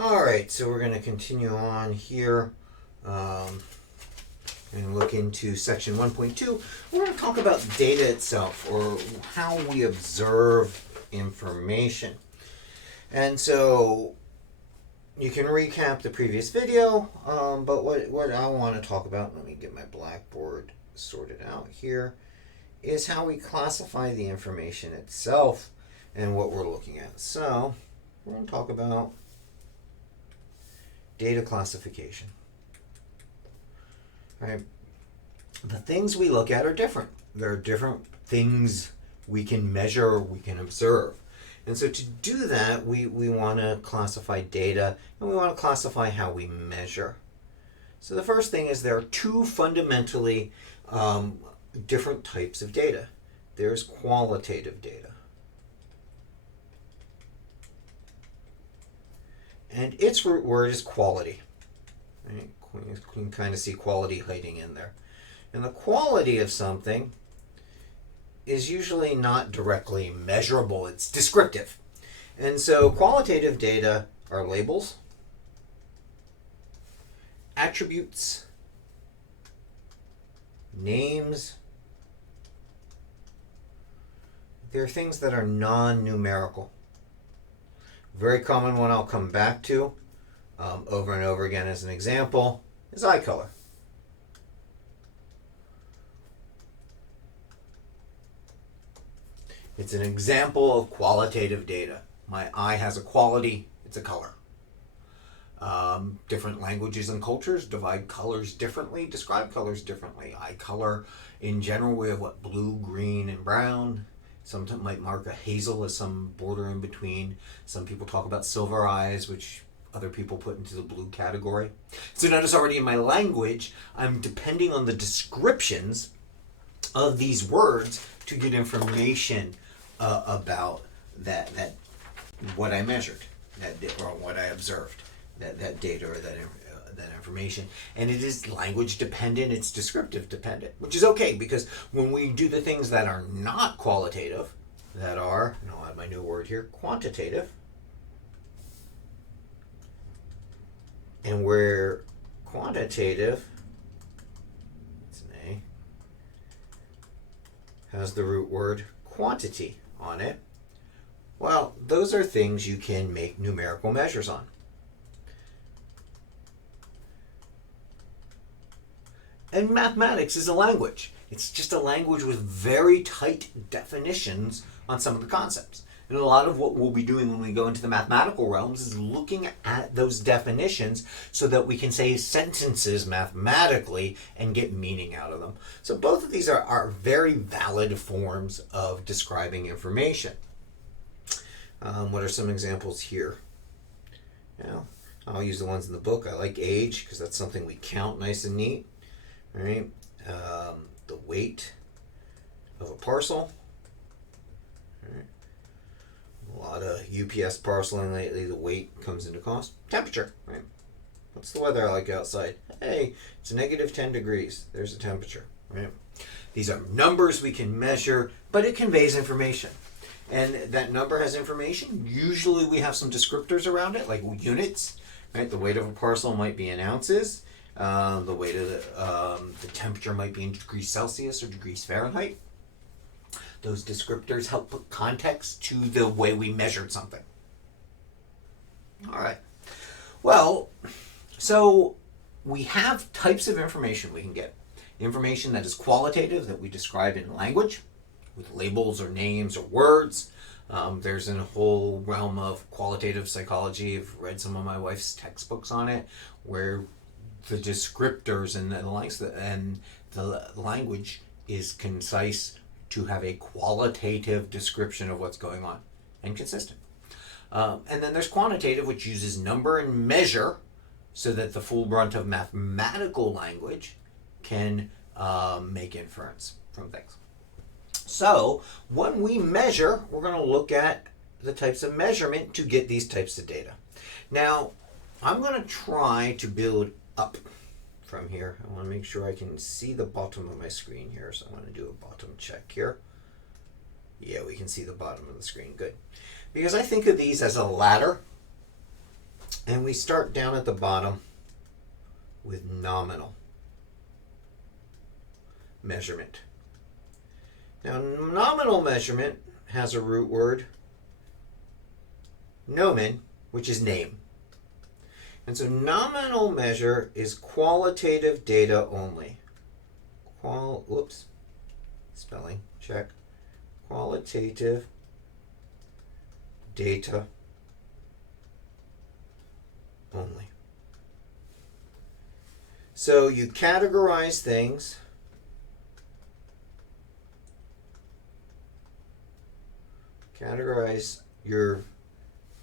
All right, so we're going to continue on here um, and look into section 1.2. We're going to talk about data itself, or how we observe information. And so you can recap the previous video, but what I want to talk about, let me get my blackboard sorted out here, is how we classify the information itself and what we're looking at. So we're going to talk about data classification. Right? The things we look at are different. There are different things we can measure, we can observe. And so to do that, we want to classify data, and we want to classify how we measure. So the first thing is there are two fundamentally different types of data. There's qualitative data. And its root word is quality. Right? You can kind of see quality hiding in there. And the quality of something is usually not directly measurable, it's descriptive. And so qualitative data are labels, attributes, names. They're things that are non-numerical. Very common one I'll come back to over and over again as an example is eye color. It's an example of qualitative data. My eye has a quality, it's a color. Different languages and cultures divide colors differently, describe colors differently. Eye color, in general, we have what, blue, green, and brown. Some might mark a hazel as some border in between. Some people talk about silver eyes, which other people put into the blue category. So notice already in my language, I'm depending on the descriptions of these words to get information about that what I measured, or what I observed, that data or that information. And it is language dependent, it's descriptive dependent, which is okay, because when we do the things that are not qualitative, that are, and I'll add my new word here, quantitative, and where quantitative, it's an A, has the root word quantity on it, well, those are things you can make numerical measures on. And mathematics is a language. It's just a language with very tight definitions on some of the concepts. And a lot of what we'll be doing when we go into the mathematical realms is looking at those definitions so that we can say sentences mathematically and get meaning out of them. So both of these are very valid forms of describing information. What are some examples here? I'll use the ones in the book. I like age because that's something we count nice and neat. Right? The weight of a parcel. Right. A lot of UPS parceling lately, the weight comes into cost. Temperature, right? What's the weather like outside? Hey, it's negative 10 degrees. There's the temperature, right? These are numbers we can measure, but it conveys information. And that number has information. Usually we have some descriptors around it, like units, right? The weight of a parcel might be in ounces. The weight of the temperature might be in degrees Celsius or degrees Fahrenheit. Those descriptors help put context to the way we measured something. All right. Well, so we have types of information we can get. Information that is qualitative, that we describe in language, with labels or names or words. There's a whole realm of qualitative psychology. I've read some of my wife's textbooks on it, where the descriptors and the language is concise to have a qualitative description of what's going on and consistent. And then there's quantitative, which uses number and measure so that the full brunt of mathematical language can make inference from things. So when we measure, we're going to look at the types of measurement to get these types of data. Now, I'm going to try to build up from here. I want to make sure I can see the bottom of my screen here, so I'm going to do a bottom check here. Yeah, we can see the bottom of the screen. Good. Because I think of these as a ladder, And we start down at the bottom with nominal measurement. Now, nominal measurement has a root word, nomen, which is name. And so nominal measure is qualitative data only. Spelling check. Qualitative data only. So you categorize things categorize your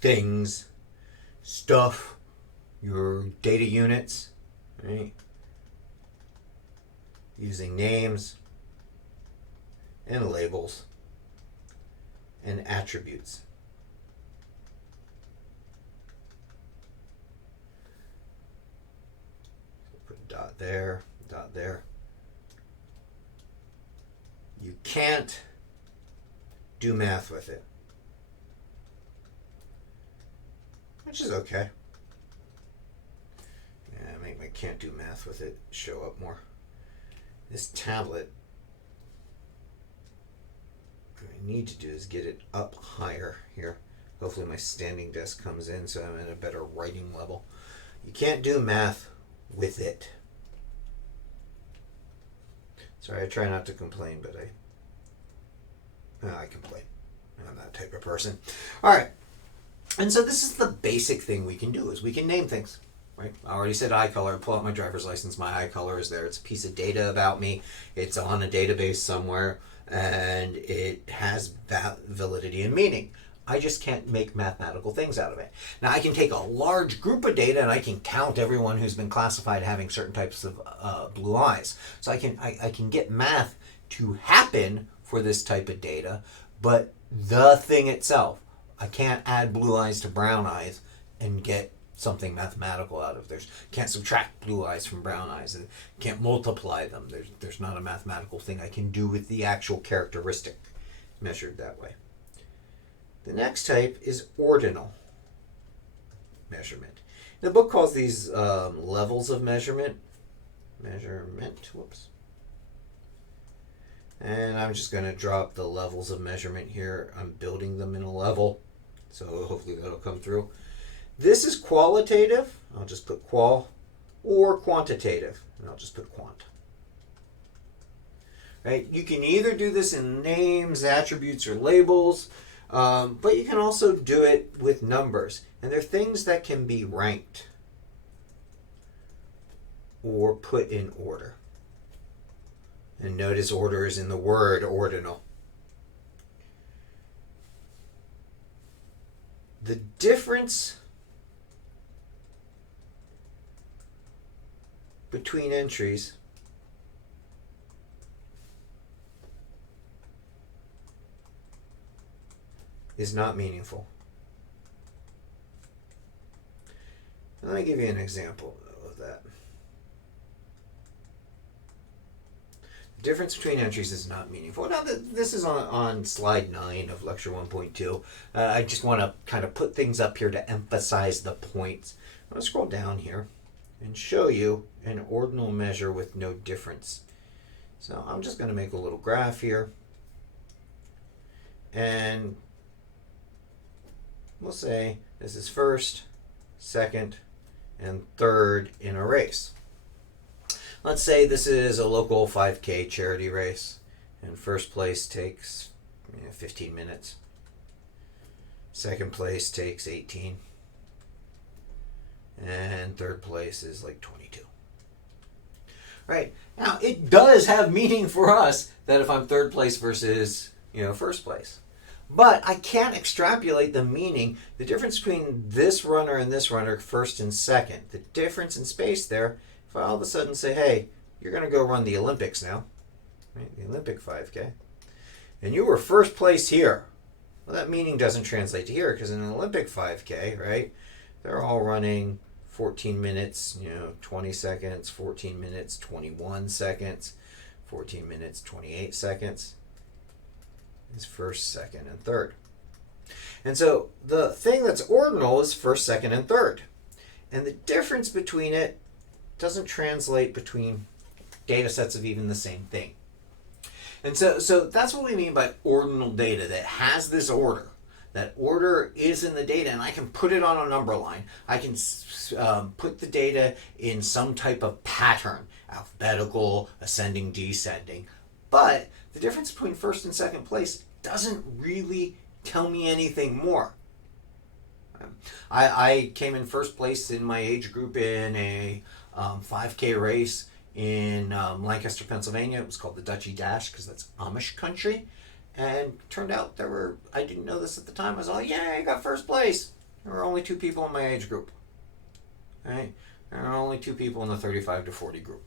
things, stuff, your data units, right? Using names and labels and attributes. Put a dot there, dot there. You can't do math with it, which is okay. Yeah, make my can't do math with it show up more. This tablet, what I need to do is get it up higher here. Hopefully my standing desk comes in so I'm at a better writing level. You can't do math with it. Sorry, I try not to complain, but I complain. I'm that type of person. All right. And so this is the basic thing we can do is we can name things. Right? I already said eye color. I pull out my driver's license. My eye color is there. It's a piece of data about me. It's on a database somewhere, and it has validity and meaning. I just can't make mathematical things out of it. Now, I can take a large group of data and I can count everyone who's been classified having certain types of blue eyes. So I can get math to happen for this type of data, but the thing itself, I can't add blue eyes to brown eyes and get something mathematical out of it. Can't subtract blue eyes from brown eyes. Can't multiply them. There's not a mathematical thing I can do with the actual characteristic measured that way. The next type is ordinal measurement. The book calls these levels of measurement. Whoops. And I'm just going to drop the levels of measurement here. I'm building them in a level, so hopefully that'll come through. This is qualitative. I'll just put qual, or quantitative, and I'll just put quant. Right? You can either do this in names, attributes, or labels, but you can also do it with numbers. And they're things that can be ranked or put in order. And notice order is in the word ordinal. The difference between entries is not meaningful. Let me give you an example of that. The difference between entries is not meaningful. Now, this is on slide 9 of lecture 1.2. I just want to kind of put things up here to emphasize the points. I'm going to scroll down here and show you an ordinal measure with no difference. So I'm just going to make a little graph here. And we'll say this is first, second, and third in a race. Let's say this is a local 5K charity race, and first place takes 15 minutes. Second place takes 18. And third place is like 22. Right? Now, it does have meaning for us that if I'm third place versus, first place. But I can't extrapolate the meaning, the difference between this runner and this runner, first and second. The difference in space there, if I all of a sudden say, hey, you're going to go run the Olympics now, right? The Olympic 5K, and you were first place here. Well, that meaning doesn't translate to here because in an Olympic 5K, right, they're all running 14 minutes, 20 seconds, 14 minutes, 21 seconds, 14 minutes, 28 seconds. Is first, second, and third. And so the thing that's ordinal is first, second, and third. And the difference between it doesn't translate between data sets of even the same thing. And so that's what we mean by ordinal data that has this order. That order is in the data, and I can put it on a number line. I can put the data in some type of pattern, alphabetical, ascending, descending. But the difference between first and second place doesn't really tell me anything more. I came in first place in my age group in a 5K race in Lancaster, Pennsylvania. It was called the Dutchy Dash because that's Amish country. And turned out I didn't know this at the time, I was all, yay, I got first place. There were only 2 people in my age group. Right? There were only 2 people in the 35 to 40 group.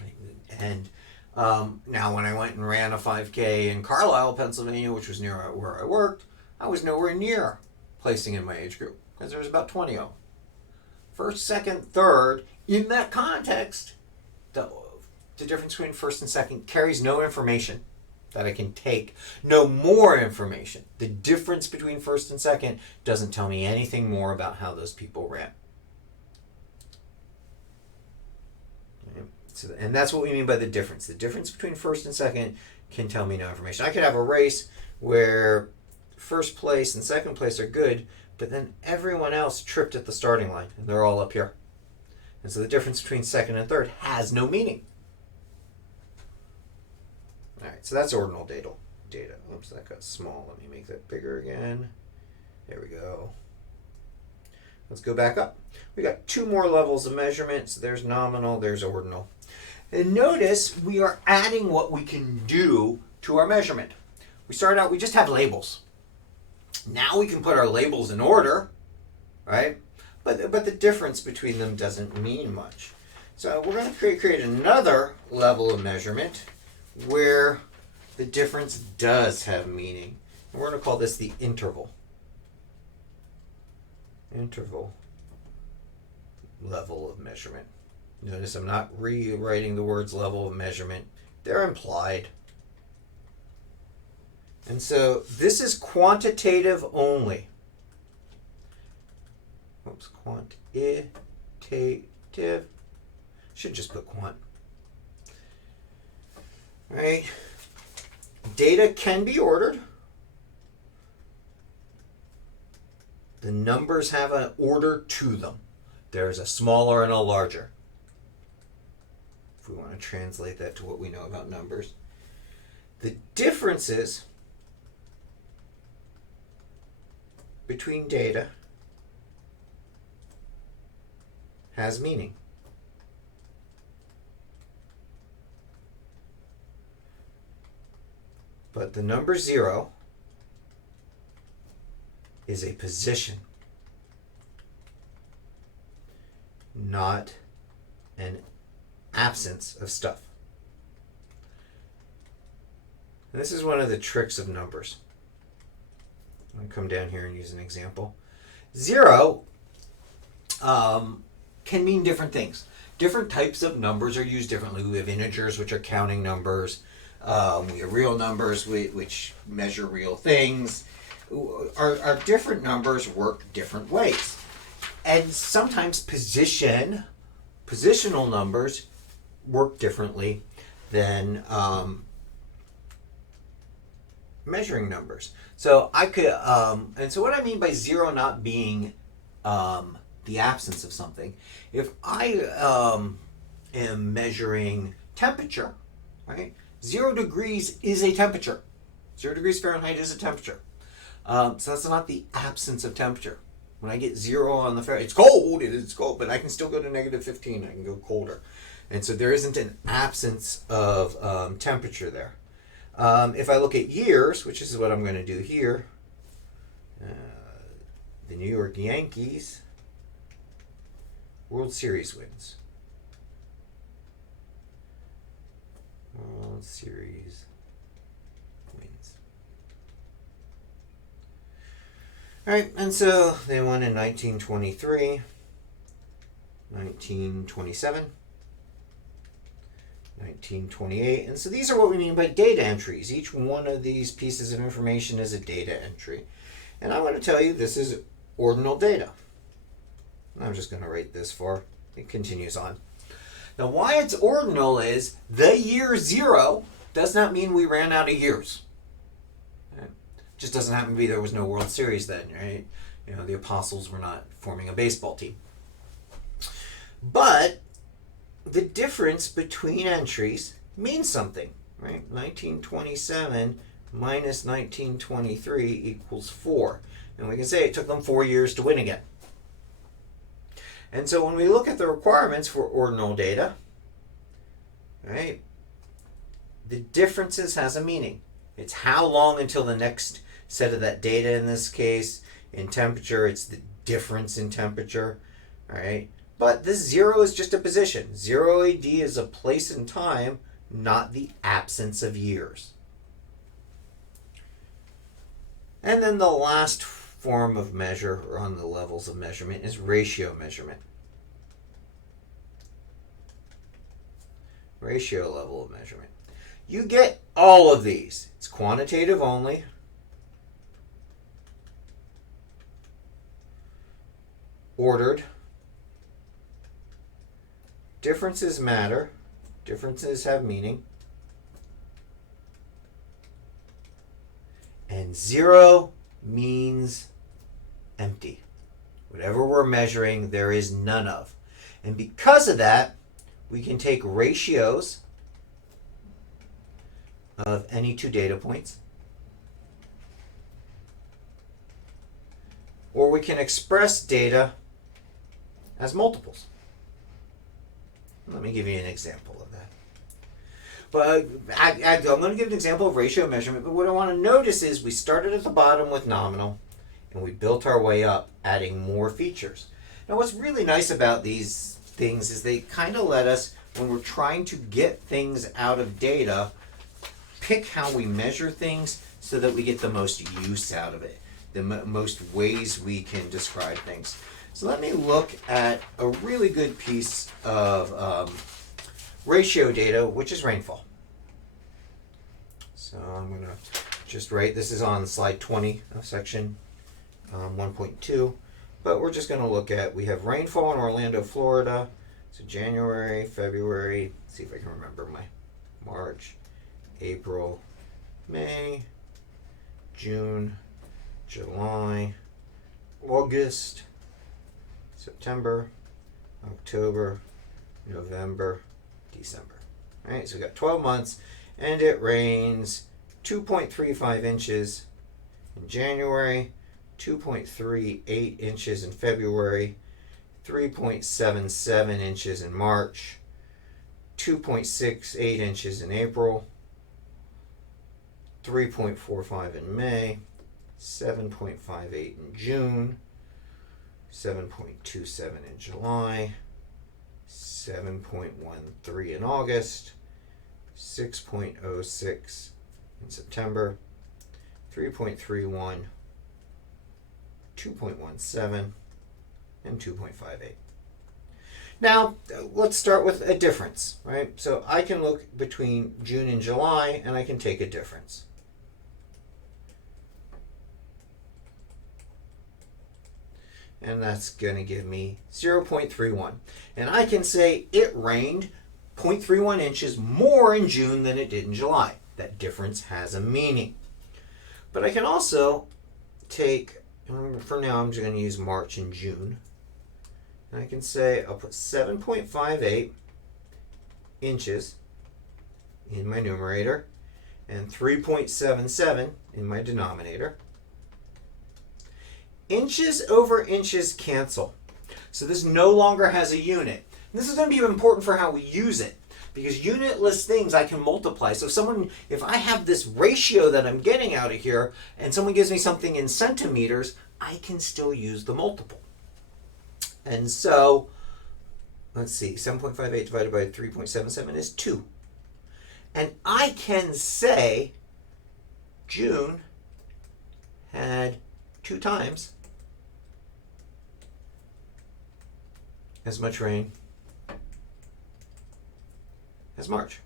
Right? And now when I went and ran a 5K in Carlisle, Pennsylvania, which was near where I worked, I was nowhere near placing in my age group because there was about 20 of them. First, second, third, in that context, the difference between first and second carries no information that I can take. No more information. The difference between first and second doesn't tell me anything more about how those people ran. So, and that's what we mean by the difference. The difference between first and second can tell me no information. I could have a race where first place and second place are good, but then everyone else tripped at the starting line and they're all up here. And so the difference between second and third has no meaning. All right, so that's ordinal data. Oops, that got small. Let me make that bigger again. There we go. Let's go back up. We got 2 more levels of measurement. So there's nominal, there's ordinal. And notice we are adding what we can do to our measurement. We started out, we just had labels. Now we can put our labels in order, right? But the difference between them doesn't mean much. So we're going to create another level of measurement where the difference does have meaning. And we're going to call this the interval. Interval level of measurement. Notice I'm not rewriting the words level of measurement. They're implied. And so this is quantitative only. Oops, quantitative. Should just put quant. Right? Data can be ordered. The numbers have an order to them. There's a smaller and a larger. If we want to translate that to what we know about numbers. The differences between data has meaning. But the number 0 is a position, not an absence of stuff. And this is one of the tricks of numbers. I'm going to come down here and use an example. 0 can mean different things. Different types of numbers are used differently. We have integers, which are counting numbers. We have real numbers, which measure real things. Our different numbers work different ways. And sometimes positional numbers work differently than measuring numbers. So I could, and so what I mean by 0 not being the absence of something, if I am measuring temperature, right? 0 degrees is a temperature. 0 degrees Fahrenheit is a temperature. So that's not the absence of temperature. When I get 0 on the Fahrenheit, it's cold, but I can still go to -15. I can go colder. And so there isn't an absence of temperature there. If I look at years, which is what I'm going to do here, the New York Yankees World Series wins. World Series wins. All right, and so they won in 1923, 1927, 1928. And so these are what we mean by data entries. Each one of these pieces of information is a data entry. And I want to tell you this is ordinal data. I'm just going to write this for. It continues on. Now, why it's ordinal is the year 0 does not mean we ran out of years. Right? Just doesn't happen to be there was no World Series then, right? You know, the Apostles were not forming a baseball team. But the difference between entries means something, right? 1927 minus 1923 equals 4. And we can say it took them 4 years to win again. And so when we look at the requirements for ordinal data, right, the differences has a meaning. It's how long until the next set of that data. In this case, in temperature, it's the difference in temperature, right? But this 0 is just a position. 0 AD is a place in time, not the absence of years. And then the last form of measure, or on the levels of measurement, is ratio measurement. Ratio level of measurement. You get all of these. It's quantitative only. Ordered. Differences matter. Differences have meaning. And 0 means empty. Whatever we're measuring, there is none of. And because of that, we can take ratios of any two data points, or we can express data as multiples. Let me give you an example of that. But I'm going to give an example of ratio measurement, but what I want to notice is we started at the bottom with nominal, and we built our way up, adding more features. Now what's really nice about these things is they kind of let us, when we're trying to get things out of data, pick how we measure things so that we get the most use out of it, the most ways we can describe things. So let me look at a really good piece of ratio data, which is rainfall. So I'm going to just write, this is on slide 20 of section 1.2, but we're just going to look at, we have rainfall in Orlando, Florida. So January, February, see if I can remember my March, April, May, June, July, August, September, October, November, December. All right, so we've got 12 months, and it rains 2.35 inches in January, 2.38 inches in February, 3.77 inches in March, 2.68 inches in April, 3.45 in May, 7.58 in June, 7.27 in July, 7.13 in August, 6.06 in September, 3.31, 2.17, and 2.58. Now, let's start with a difference, right? So I can look between June and July, and I can take a difference. And that's going to give me 0.31. And I can say it rained 0.31 inches more in June than it did in July. That difference has a meaning. But I can also take, for now I'm just going to use March and June. And I can say I'll put 7.58 inches in my numerator and 3.77 in my denominator. Inches over inches cancel. So this no longer has a unit. And this is going to be important for how we use it, because unitless things I can multiply. So if I have this ratio that I'm getting out of here and someone gives me something in centimeters, I can still use the multiple. And so, let's see, 7.58 divided by 3.77 is 2. And I can say June had 2 times as much rain as March.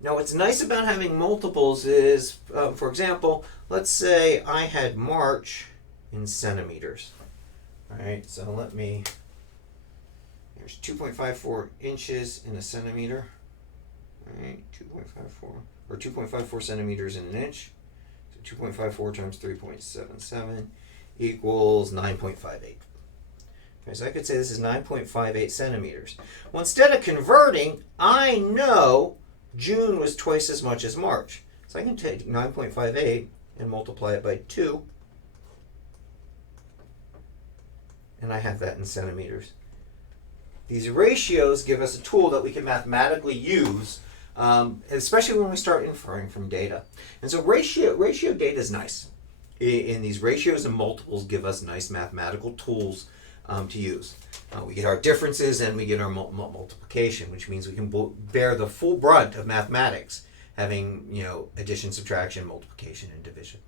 Now what's nice about having multiples is, for example, let's say I had March in centimeters. Alright, so there's 2.54 inches in a centimeter. Alright, 2.54, or 2.54 centimeters in an inch. So 2.54 times 3.77 equals 9.58. Okay, so I could say this is 9.58 centimeters. Well, instead of converting, I know June was twice as much as March. So I can take 9.58 and multiply it by 2. And I have that in centimeters. These ratios give us a tool that we can mathematically use, especially when we start inferring from data. And so ratio data is nice. And these ratios and multiples give us nice mathematical tools to use. We get our differences and we get our multiplication, which means we can bear the full brunt of mathematics, having addition, subtraction, multiplication, and division.